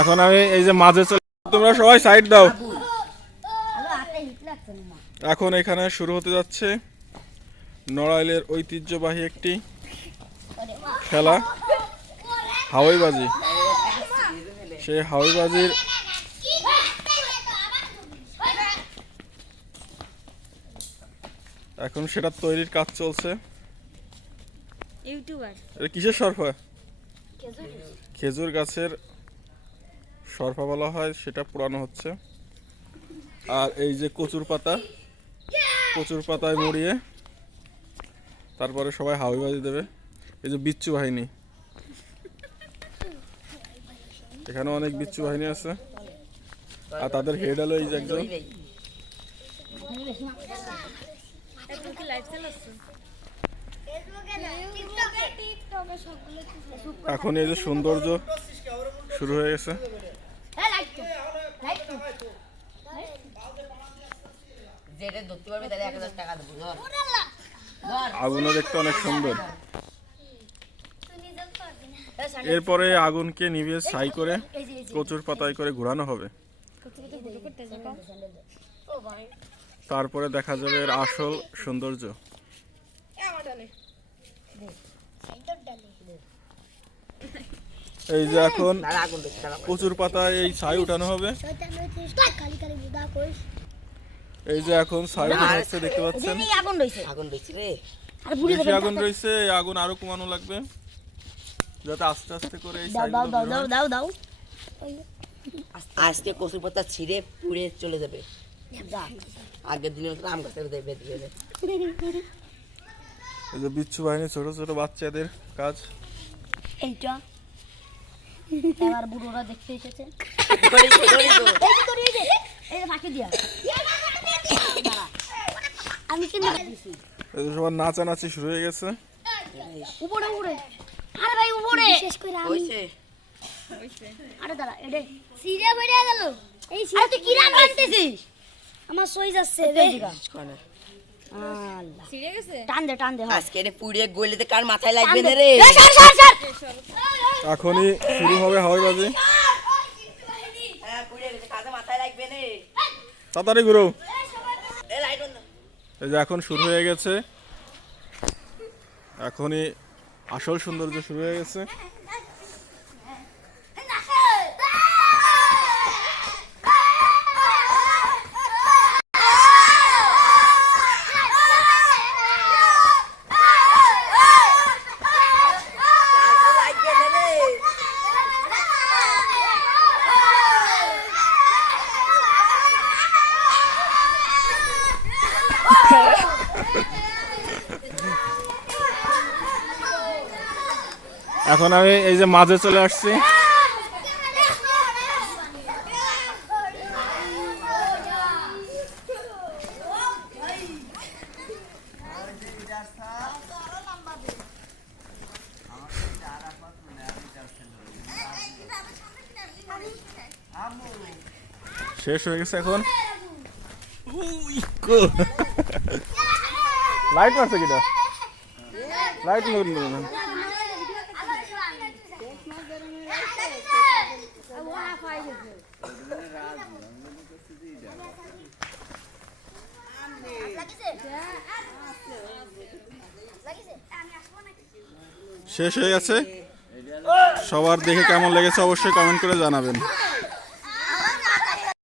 এখন আমি এই যে মাঝে চলে, তোমরা সবাই সাইড দাও। এখন এখানে শুরু হতে যাচ্ছে নড়াইলের ঐতিহ্যবাহী একটি খেলা, হাওয়াইবাজি। সেই হাওয়াইবাজির এখন সেটা তৈরির কাজ চলছে। এটা কিসের সরফা? খেজুর গাছের সরফা বলা হয়, সেটা পোড়ানো হচ্ছে। আর এই যে কচুর পাতায় মুড়িয়ে তারপরে সবাই হাওয়াইবাজি দেবে। এই যে বিচ্ছু বাহিনী, এখানে অনেক বিচ্ছু বাহিনী আছে আর তাদের হেড হলো এই যে একজন। এখন এই যে সৌন্দর্য শুরু হয়ে গেছে। আগুনও দেখতে অনেক সুন্দর। এরপরে আগুনকে নিভিয়ে ছাই করে কচুর পাতায় করে ঘোরানো হবে। তারপরে দেখা যাবে এর আসল সৌন্দর্য। এই যে এখন কচুর পাতায় এই ছাই উঠানো হবে। এই যে এখন ছাই উঠানো হচ্ছে, দেখতে পাচ্ছেন বেশি আগুন রয়েছে। এই আগুন আরো কমানো লাগবে যাতে আস্তে আস্তে করে এই দাও আজকে কচুর পাতা ছিঁড়ে পুড়ে চলে যাবে। আগের দিনের মতো আম গাছের বেঁধে দেবে। এই যে বিচ্ছু বাহিনী ছোট ছোট বাচ্চাদের কাজ এইটা। এবার বুড়োরা দেখতে এসেছে। আমি কিন্তু সবার নাচানাচি শুরু হয়ে গেছে। উপরে উপরে, আরে ভাই উপরে শেষ করে হইছে। আরে দাঁড়া, এটা সিরিয়া বেড়ে গেল। এই সিরিয়া তুই কি রান বানতেছিস? আমার সই যাচ্ছে রে। আল্লাহ সিরিয়া গেছে। টান দে। আজকে এটা পুড়িয়ে গলিতে কার মাথায় লাগবে না রে। এখনই শুরু হবে হাওয়াইবাজি। হ্যাঁ পুড়িয়ে গেছে, কাজে মাথায় লাগবে না। তাড়াতাড়ি ঘুরো। এ লাইট বন্ধ। এই যে এখন শুরু হয়ে গেছে, এখনই আসল সৌন্দর্য শুরু হয়ে গেছে। এখন আমি এই যে মাঝে চলে আসছি। শেষ হয়ে গেছে এখন। লাইট মারছে কিটা? লাইট শেষ হয়ে গেছে। সবার দেখে কেমন লেগেছে অবশ্যই কমেন্ট করে জানাবেন।